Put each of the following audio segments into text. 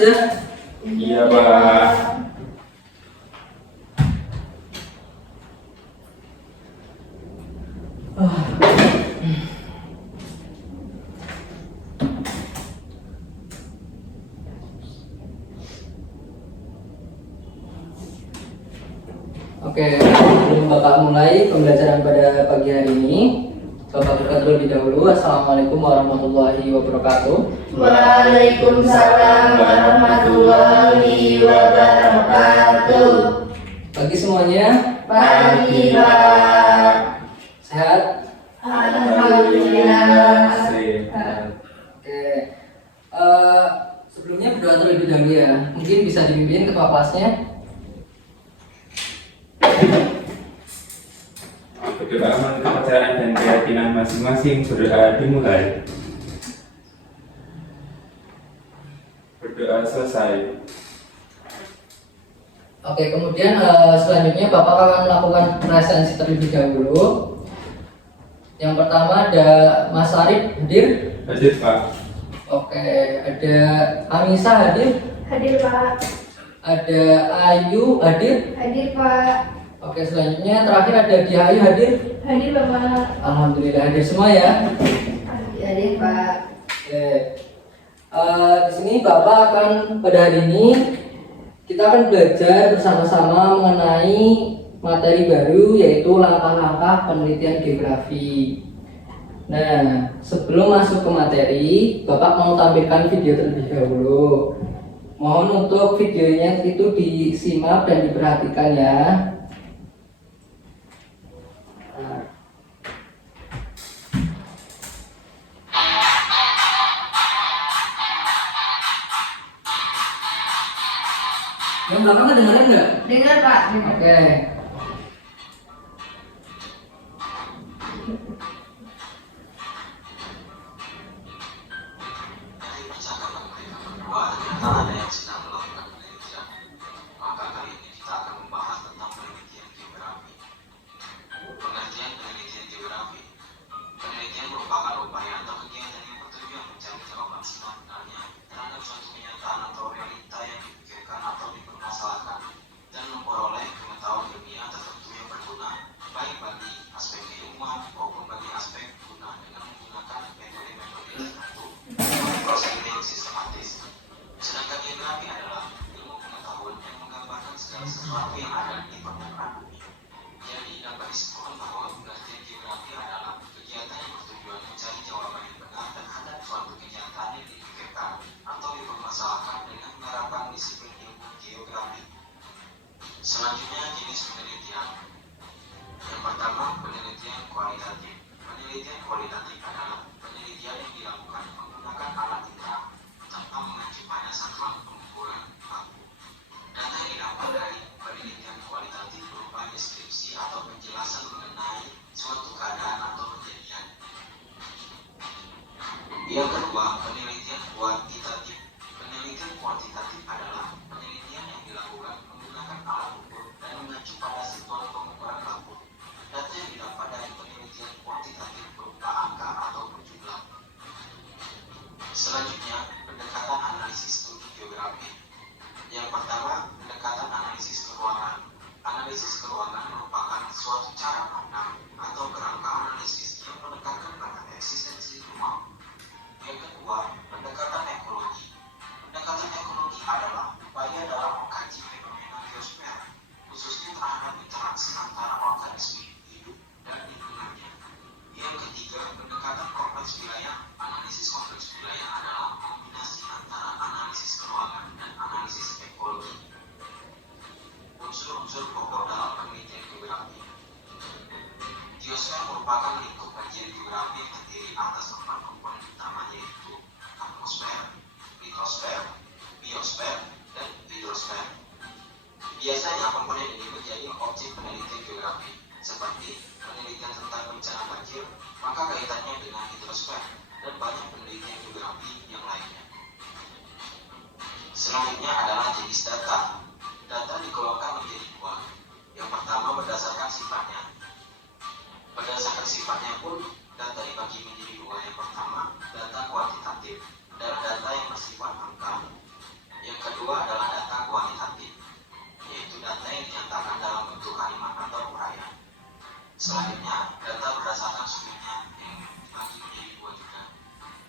ya? Iya, Pak. Oke, sebelum Bapak mulai pembelajaran pada pagi hari ini, Bapak buka terlebih dahulu. Assalamualaikum warahmatullahi wabarakatuh. Waalaikumsalam warahmatullahi wabarakatuh. Pagi semuanya, Pagi Pak. sehat? Alhamdulillah. Oke, sebelumnya berdoa terlebih dahulu ya. Mungkin bisa dipimpin ketua kelasnya. Berdoa menurut kepercayaan dan keyakinan masing-masing. Berdoa dimulai. Berdoa selesai. Oke, kemudian selanjutnya Bapak akan melakukan presensi terlebih dahulu. Yang pertama ada Mas Arif hadir. Hadir, Pak. Oke, ada Anissa hadir. Hadir Pak. Ada Ayu hadir. Hadir Pak. Oke, selanjutnya terakhir ada Dia Ayu hadir. Hadir Bapak. Alhamdulillah hadir semua ya. Hadir Pak. Oke, di sini Bapak akan pada hari ini kita akan belajar bersama-sama mengenai materi baru yaitu langkah-langkah penelitian geografi. Nah, sebelum masuk ke materi, Bapak mau tampilkan video terlebih dahulu. Mohon untuk videonya itu disimak dan diperhatikan ya. Yang belakang kedengeran nggak? Dengar Pak. Dengar. Oke. Dari percakapan mereka berdua, ternyata ada yang sedang melakukan penelitian. Maka kali ini kita akan membahas tentang penelitian geografi. Penelitian geografi. Penelitian merupakan upaya atau kegiatan yang bertujuan mencari jawaban sebenarnya terhadap suatu kenyataan atau realita yang dipikirkan atau dipermasalahkan dan memperoleh pengetahuan ilmiah tertentu yang berguna baik bagi aspek keilmuan maupun bagi aspek guna dengan menggunakan metode-metode tertentu atau prosedur yang sistematis. Sedangkan geografi adalah ilmu pengetahuan yang menggambarkan segala sesuatu yang ada di permukaan bumi. Jadi dapat disimpulkan bahwa penelitian geografi adalah kegiatan yang bertujuan mencari jawaban yang benar terhadap suatu kenyataan yang dipikirkan atau dipermasalahkan dengan menerapkan disiplin ilmu geografi. Selanjutnya jenis penelitian. Yang pertama, penelitian kualitatif. Penelitian kualitatif adalah penelitian yang dilakukan menggunakan alat indera tanpa mengacu pada satuan pengukuran baku. Data yang didapat dari penelitian kualitatif berupa deskripsi atau penjelasan mengenai suatu keadaan atau kejadian. Yang kedua, penelitian kuantitatif. Penelitian kuantitatif adalah penelitian yang dilakukan menggunakan alat ukur dan mengacu pada satuan pengukuran baku. Data yang didapat dari penelitian kuantitatif berupa angka ataupun jumlah. Selanjutnya, pendekatan analisis studi geografi. Yang pertama, pendekatan analisis keuangan. Analisis keuangan merupakan suatu cara pandang atau kerangka analisis yang menekankan pada eksistensi ruang. Yang kedua, pendekatan ekologi. Pendekatan ekologi adalah upaya dalam mengkaji fenomena biosfer, khususnya terhadap interaksi antara organisme hidup dan lingkungannya. Yang ketiga, pendekatan kompleks wilayah. Analisis kompleks wilayah adalah kombinasi antara analisis keuangan dan analisis ekologi. Unsur-unsur pokok dalam penelitian geografi. Geosfer merupakan lingkup kajian geografi yang terdiri atas 4 komponen utama yaitu atmosfer, litosfer, biosfer, dan hidrosfer. Biasanya komponen ini menjadi objek penelitian geografi, seperti penelitian tentang bencana banjir, maka kaitannya dengan hidrosfer dan banyak penelitian geografi yang lainnya. Selanjutnya adalah jenis data. Data dikelompokkan menjadi 2. Yang pertama berdasarkan sifatnya. Berdasarkan sifatnya pun data dibagi menjadi 2. Yang pertama, data kuantitatif adalah data yang bersifat angka. Yang kedua adalah data kualitatif, yaitu data yang dinyatakan dalam bentuk kalimat atau uraian. Selanjutnya, data berdasarkan sumbernya yang dibagi menjadi dua juga.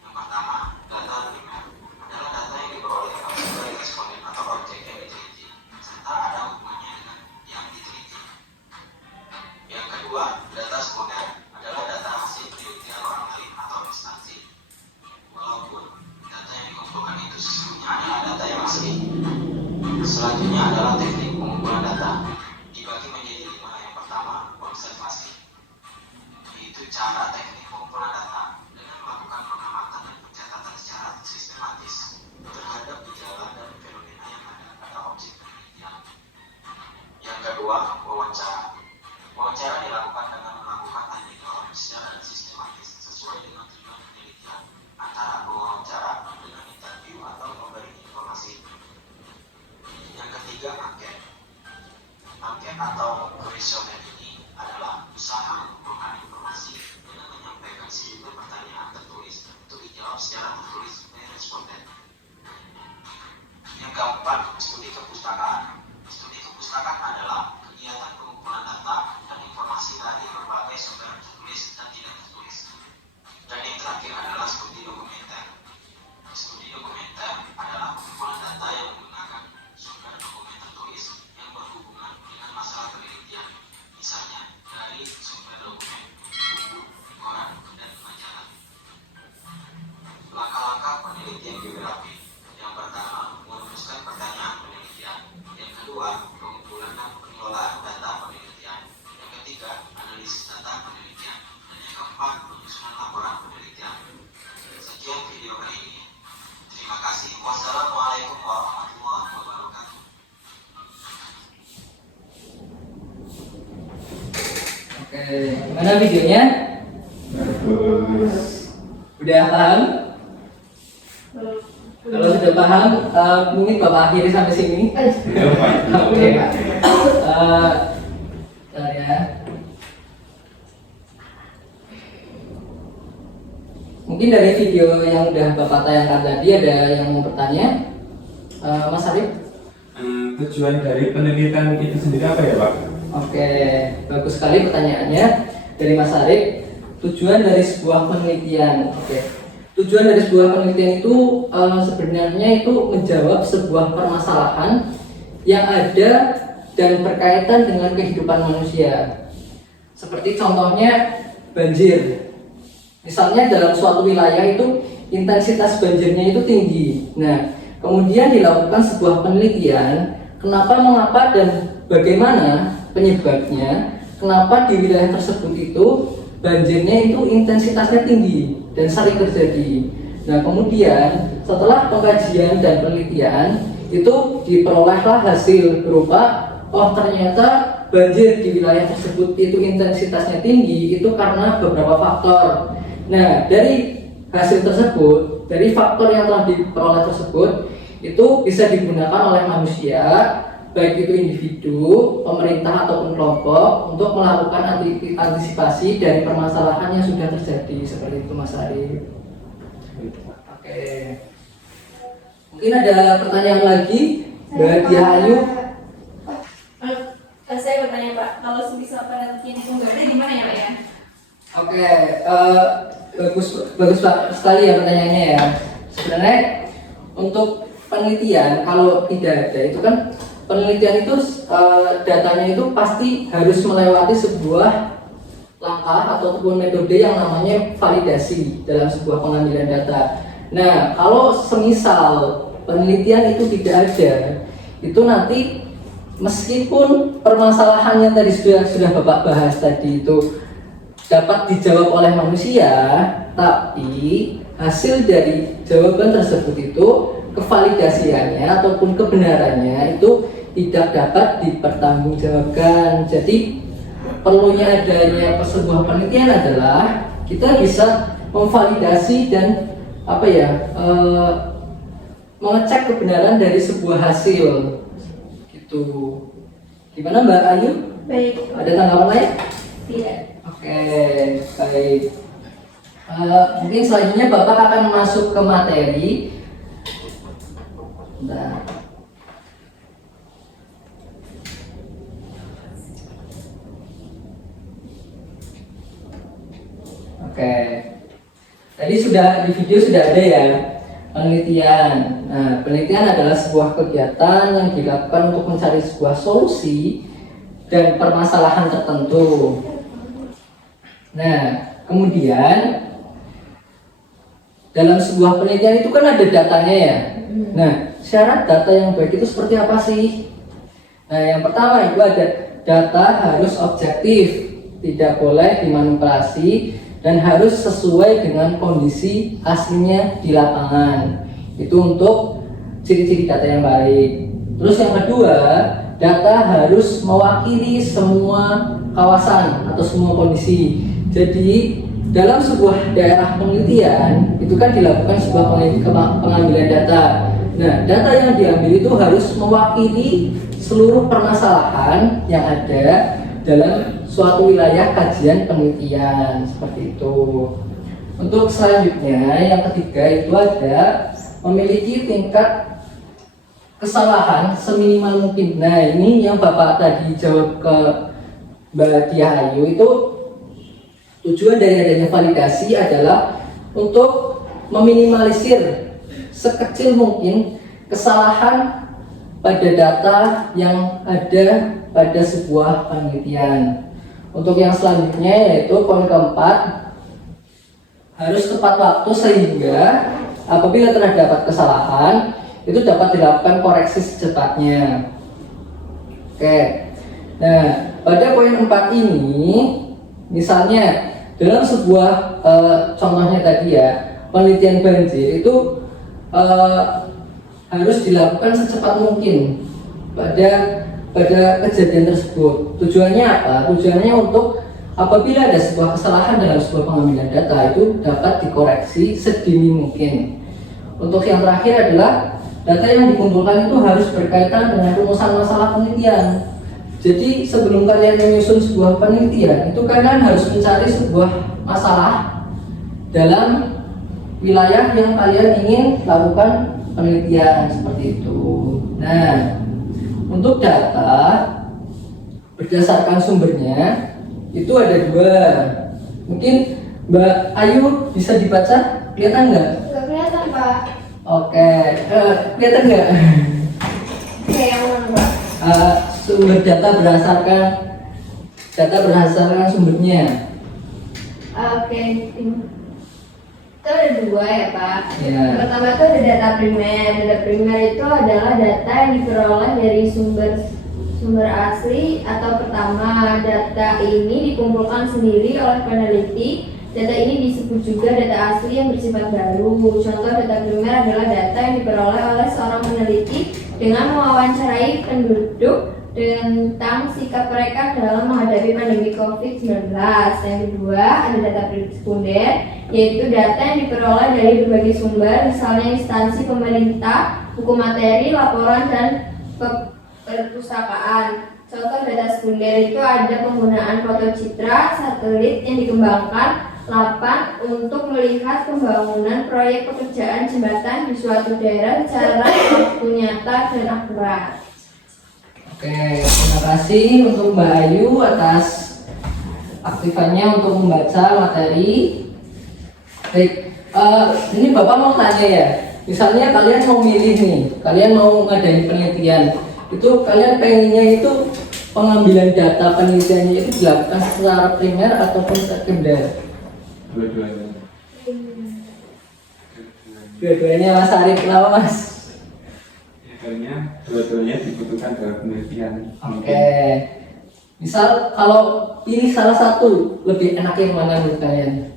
Yang pertama, data primer adalah data yang diperoleh oleh responden atau objek yang diteliti, serta ada hubungannya dengan yang diteliti. Yang kedua, data sekunder adalah data hasil penelitian orang lain atau instansi. Walaupun data yang dikumpulkan itu sesungguhnya adalah data yang asli. Selanjutnya adalah teknik pengumpulan data, dibagi menjadi 5. Yang pertama, observasi, yaitu cara teknik pengumpulan data dengan melakukan pengamatan dan pencatatan secara sistematis terhadap gejala dan fenomena yang ada pada objek penelitian. Yang kedua, wawancara. Wawancara dilakukan dengan melakukan tanya jawab secara sistematis sesuai dengan tujuan penelitian, antara wawancara dengan interview atau memberi informasi. Yang ketiga, angket. Angket atau kuesioner ini adalah usaha mengumpulkan informasi dengan menyampaikan sejumlah pertanyaan tertulis untuk dijawab secara tertulis oleh responden. Yang keempat, studi kepustakaan. Studi kepustakaan adalah kegiatan pengumpulan data dan informasi dari berbagai sumber tertulis dan tidak tertulis. Dan yang terakhir adalah studi dokumenter. Studi dokumenter adalah pengumpulan data yang menggunakan sumber dokumen tertulis yang berhubungan dengan masalah penelitian, misalnya dari sumber dokumen, buku, koran, dan majalah. Langkah-langkah penelitian biografi. Yang pertama, merumuskan pertanyaan penelitian. Yang kedua, pengumpulan dan pengelolaan data penelitian. Yang ketiga, analisis data penelitian. Dan yang keempat, penyusunan laporan penelitian. Sekian video kali ini. Terima kasih. Wassalamualaikum warahmatullahi wabarakatuh. Oke, gimana videonya? Bagus. Udah paham? Kalau sudah paham, mungkin Bapak akhiri sampai sini. Ya, Pak. Oke. Bentar ya. Mungkin dari video yang udah Bapak tayangkan tadi ada yang mau bertanya, Mas Arif? Tujuan dari penelitian itu sendiri apa ya, Pak? Oke, bagus sekali pertanyaannya dari Mas Arif. Tujuan dari sebuah penelitian, tujuan dari sebuah penelitian itu sebenarnya itu menjawab sebuah permasalahan yang ada dan berkaitan dengan kehidupan manusia. Seperti contohnya banjir. Misalnya dalam suatu wilayah itu intensitas banjirnya itu tinggi. Nah, kemudian dilakukan sebuah penelitian, mengapa dan bagaimana penyebabnya, kenapa di wilayah tersebut itu banjirnya itu intensitasnya tinggi dan sering terjadi. Nah, kemudian setelah pengkajian dan penelitian itu diperolehlah hasil berupa ternyata banjir di wilayah tersebut itu intensitasnya tinggi itu karena beberapa faktor. Nah, dari hasil tersebut, dari faktor yang telah diperoleh tersebut itu bisa digunakan oleh manusia, baik itu individu, pemerintah ataupun kelompok untuk melakukan antisipasi dari permasalahan yang sudah terjadi. Seperti itu, Mas Arif. Oke. Mungkin ada pertanyaan lagi? Mbak Dia Ayu. Saya bertanya Pak, kalau semisal penelitian itu nggak ada gimana ya Pak ya? Oke, bagus Pak sekali ya pertanyaannya ya. Sebenarnya untuk penelitian kalau tidak ada itu kan penelitian itu datanya itu pasti harus melewati sebuah langkah ataupun metode yang namanya validasi dalam sebuah pengambilan data. Nah, kalau semisal penelitian itu tidak ada, itu nanti meskipun permasalahannya tadi sudah Bapak bahas tadi itu dapat dijawab oleh manusia, tapi hasil dari jawaban tersebut itu kevalidasiannya ataupun kebenarannya itu tidak dapat dipertanggungjawabkan. Jadi perlunya adanya sebuah penelitian adalah kita bisa memvalidasi dan mengecek kebenaran dari sebuah hasil. Gitu. Gimana Mbak Ayu? Baik. Ada tanggapan lain? Tidak. Oke, baik. Mungkin selanjutnya Bapak akan masuk ke materi. Bentar. Oke, tadi di video sudah ada ya penelitian. Nah, penelitian adalah sebuah kegiatan yang dilakukan untuk mencari sebuah solusi dan permasalahan tertentu. Nah, kemudian dalam sebuah penelitian itu kan ada datanya ya. Nah, syarat data yang baik itu seperti apa sih? Nah, yang pertama itu ada data harus objektif, tidak boleh dimanipulasi, dan harus sesuai dengan kondisi aslinya di lapangan. Itu untuk ciri-ciri data yang baik. Terus yang kedua, data harus mewakili semua kawasan atau semua kondisi. Jadi dalam sebuah daerah penelitian itu kan dilakukan sebuah pengambilan data. Nah, data yang diambil itu harus mewakili seluruh permasalahan yang ada dalam suatu wilayah kajian penelitian, seperti itu. Untuk selanjutnya yang ketiga itu ada memiliki tingkat kesalahan seminimal mungkin. Nah, ini yang Bapak tadi jawab ke Mbak Diah Ayu, itu tujuan dari adanya validasi adalah untuk meminimalisir sekecil mungkin kesalahan pada data yang ada pada sebuah penelitian. Untuk yang selanjutnya yaitu poin keempat, harus tepat waktu sehingga apabila terdapat kesalahan itu dapat dilakukan koreksi secepatnya. Oke. Nah, pada poin 4 ini misalnya dalam sebuah contohnya tadi ya, penelitian banjir itu harus dilakukan secepat mungkin pada kejadian tersebut. Tujuannya apa? Tujuannya untuk apabila ada sebuah kesalahan dalam sebuah pengambilan data itu dapat dikoreksi sedini mungkin. Untuk yang terakhir adalah data yang dikumpulkan itu harus berkaitan dengan rumusan masalah penelitian. Jadi sebelum kalian menyusun sebuah penelitian itu kalian harus mencari sebuah masalah dalam wilayah yang kalian ingin lakukan penelitian, seperti itu. Nah, untuk data berdasarkan sumbernya itu ada dua. Mungkin Mbak Ayu bisa dibaca, kelihatan nggak? Nggak kelihatan, Pak. Oke, kelihatan nggak? Kayak yang mana, Pak? Sumber data berdasarkan sumbernya. Oke. Itu ada dua ya, Pak. Ya. Yang pertama itu ada data primer. Data primer itu adalah data yang diperoleh dari sumber asli atau pertama. Data ini dikumpulkan sendiri oleh peneliti. Data ini disebut juga data asli yang bersifat baru. Contoh data primer adalah data yang diperoleh oleh seorang peneliti dengan mewawancarai penduduk tentang sikap mereka dalam menghadapi pandemi COVID-19. Yang kedua ada data sekunder, yaitu data yang diperoleh dari berbagai sumber, misalnya instansi pemerintah, buku materi, laporan, dan perpustakaan. Contoh data sekunder itu ada penggunaan foto citra satelit yang dikembangkan LAPAN untuk melihat pembangunan proyek pekerjaan jembatan di suatu daerah secara nyata dan akurat. Oke, terima kasih untuk Mbak Ayu atas aktifannya untuk membaca materi. Baik, ini Bapak mau tanya ya. Misalnya kalian mau milih nih, kalian mau ngadain penelitian, itu kalian pengennya itu pengambilan data penelitiannya itu dilakukan secara primer ataupun sekunder? Dua-duanya. Dua-duanya, Mas Arif. Kenapa, Mas? Karena dua-duanya dibutuhkan dalam penelitian. Oke. Misal kalau pilih salah satu, lebih enak yang mana menurut kalian?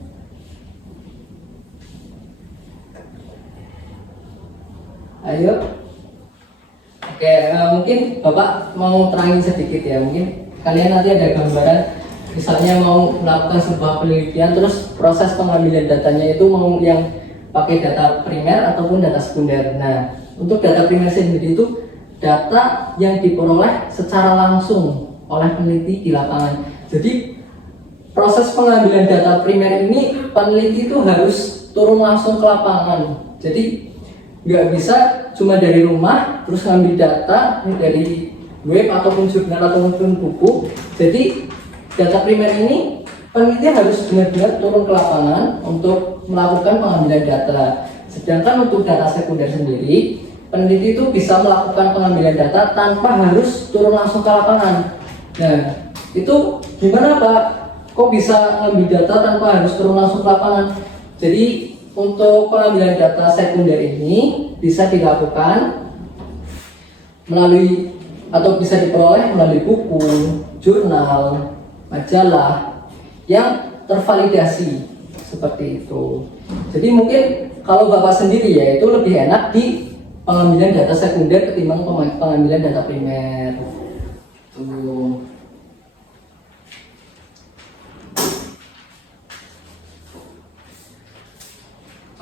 Ayo. Oke, mungkin Bapak mau terangin sedikit ya. Mungkin kalian nanti ada gambaran, misalnya mau melakukan sebuah penelitian, terus proses pengambilan datanya itu mau yang pakai data primer ataupun data sekunder. Nah, untuk data primer sendiri itu data yang diperoleh secara langsung oleh peneliti di lapangan. Jadi proses pengambilan data primer ini peneliti itu harus turun langsung ke lapangan. Jadi nggak bisa cuma dari rumah terus ngambil data dari web ataupun jurnal ataupun buku. Jadi data primer ini peneliti harus benar-benar turun ke lapangan untuk melakukan pengambilan data. Sedangkan untuk data sekunder sendiri, peneliti itu bisa melakukan pengambilan data tanpa harus turun langsung ke lapangan. Nah, itu gimana Pak? Kok bisa ngambil data tanpa harus turun langsung ke lapangan? Jadi untuk pengambilan data sekunder ini bisa dilakukan melalui atau bisa diperoleh melalui buku, jurnal, majalah yang tervalidasi seperti itu. Jadi mungkin kalau Bapak sendiri ya itu lebih enak di pengambilan data sekunder ketimbang pengambilan data primer. Tuh.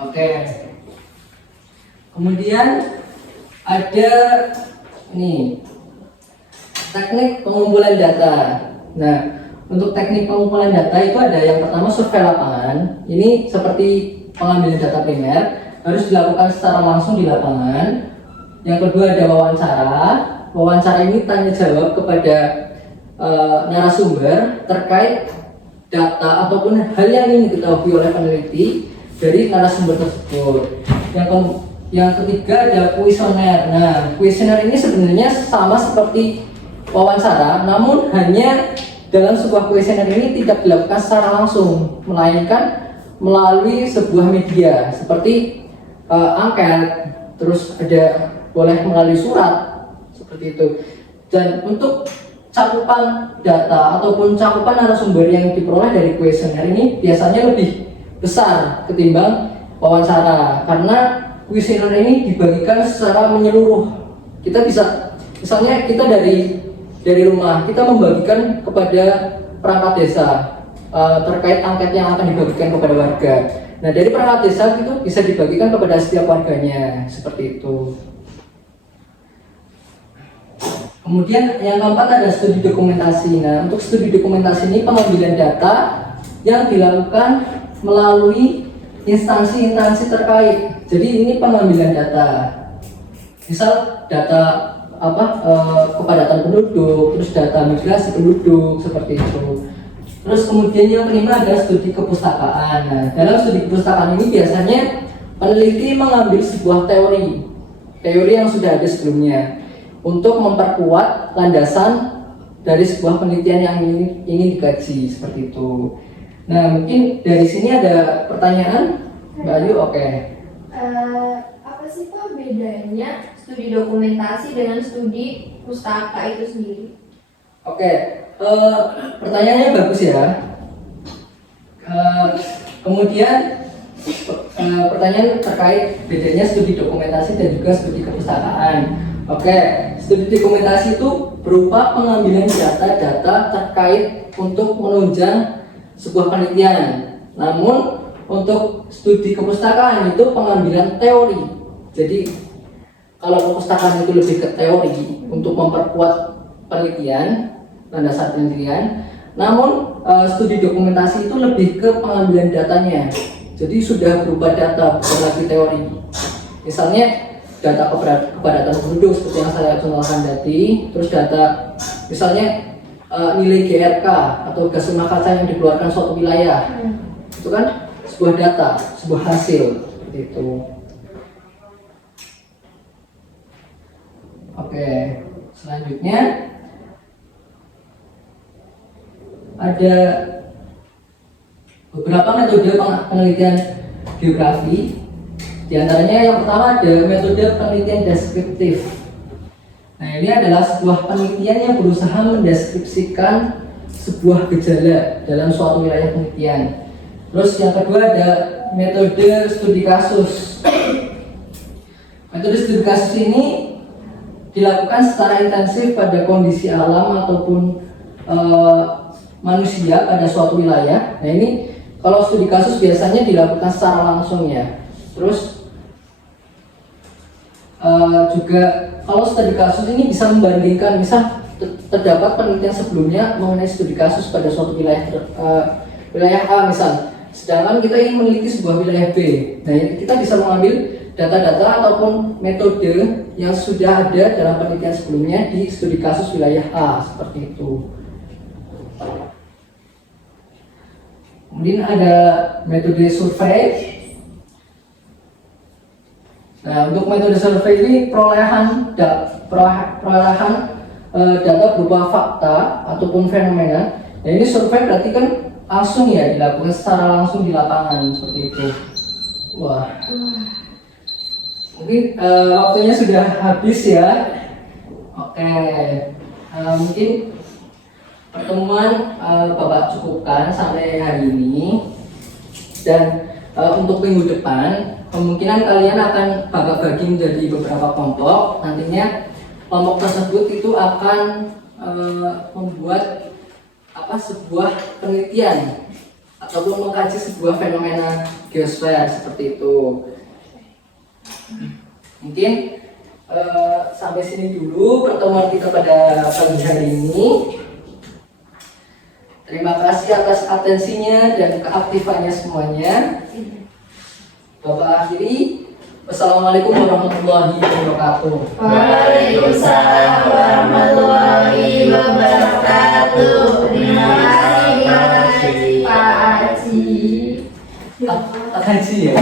Oke. Kemudian ada ini teknik pengumpulan data. Nah, untuk teknik pengumpulan data itu ada yang pertama survei lapangan. Ini seperti pengambilan data primer harus dilakukan secara langsung di lapangan. Yang kedua ada wawancara. Wawancara ini tanya jawab kepada narasumber terkait data ataupun hal yang ingin diketahui oleh peneliti dari narasumber tersebut. Yang ketiga ada kuesioner. Nah, kuesioner ini sebenarnya sama seperti wawancara, namun hanya dalam sebuah kuesioner ini tidak dilakukan secara langsung, melainkan melalui sebuah media seperti angket, terus ada boleh melalui surat seperti itu. Dan untuk cakupan data ataupun cakupan narasumber yang diperoleh dari kuesioner ini biasanya lebih besar ketimbang wawancara, karena kuesioner ini dibagikan secara menyeluruh. Kita bisa, misalnya kita dari rumah kita membagikan kepada perangkat desa terkait angket yang akan dibagikan kepada warga. Nah, dari perangkat desa itu bisa dibagikan kepada setiap warganya seperti itu. Kemudian yang keempat ada studi dokumentasi. Nah, untuk studi dokumentasi ini pengambilan data yang dilakukan melalui instansi-instansi terkait. Jadi ini pengambilan data. Misal data kepadatan penduduk, terus data migrasi penduduk seperti itu. Terus kemudian yang kelima ada studi kepustakaan. Nah, dalam studi kepustakaan ini biasanya peneliti mengambil sebuah teori yang sudah ada sebelumnya untuk memperkuat landasan dari sebuah penelitian yang ingin dikaji seperti itu. Nah, mungkin dari sini ada pertanyaan, Mbak Ayu. Oke. Apa sih Pak bedanya studi dokumentasi dengan studi pustaka itu sendiri? Oke, pertanyaannya bagus ya. Kemudian pertanyaan terkait bedanya studi dokumentasi dan juga studi kepustakaan. Oke, studi dokumentasi itu berupa pengambilan data-data terkait untuk menunjang sebuah penelitian. Namun untuk studi kepustakaan itu pengambilan teori. Jadi kalau kepustakaan itu lebih ke teori untuk memperkuat penelitian, landasan penelitian. Namun studi dokumentasi itu lebih ke pengambilan datanya. Jadi sudah berupa data, bukan lagi teori. Misalnya data kepadatan penduduk seperti yang saya contohkan tadi, terus data misalnya nilai GRK atau gas rumah kaca yang dikeluarkan suatu wilayah. Itu kan sebuah data, sebuah hasil seperti itu. Oke, selanjutnya ada beberapa metode penelitian geografi. Di antaranya yang pertama ada metode penelitian deskriptif. Nah, ini adalah sebuah penelitian yang berusaha mendeskripsikan sebuah gejala dalam suatu wilayah penelitian. Terus yang kedua ada metode studi kasus. Metode studi kasus ini dilakukan secara intensif pada kondisi alam ataupun manusia pada suatu wilayah. Nah, ini kalau studi kasus biasanya dilakukan secara langsung ya. Terus juga kalau studi kasus ini bisa membandingkan, misal terdapat penelitian sebelumnya mengenai studi kasus pada suatu wilayah wilayah A misal, sedangkan kita ingin meneliti sebuah wilayah B. Nah, kita bisa mengambil data-data ataupun metode yang sudah ada dalam penelitian sebelumnya di studi kasus wilayah A, seperti itu. Kemudian ada metode survei. Nah, untuk metode survei ini perolehan data berupa fakta ataupun fenomena. Nah, ini survei berarti kan langsung ya dilakukan secara langsung di lapangan seperti itu. Wah, mungkin waktunya sudah habis ya. Oke, mungkin pertemuan Bapak cukupkan sampai hari ini. Dan untuk minggu depan kemungkinan kalian akan Bapak bagi menjadi beberapa kelompok. Nantinya kelompok tersebut itu akan membuat sebuah penelitian ataupun mengkaji sebuah fenomena geosfer seperti itu. Mungkin sampai sini dulu pertemuan kita pada pagi hari ini. Terima kasih atas atensinya dan keaktifannya semuanya. Bapak akhiri. Wassalamualaikum warahmatullahi wabarakatuh. Waalaikumsalam warahmatullahi wabarakatuh. Terima kasih Pak Haji. Pak Haji ya.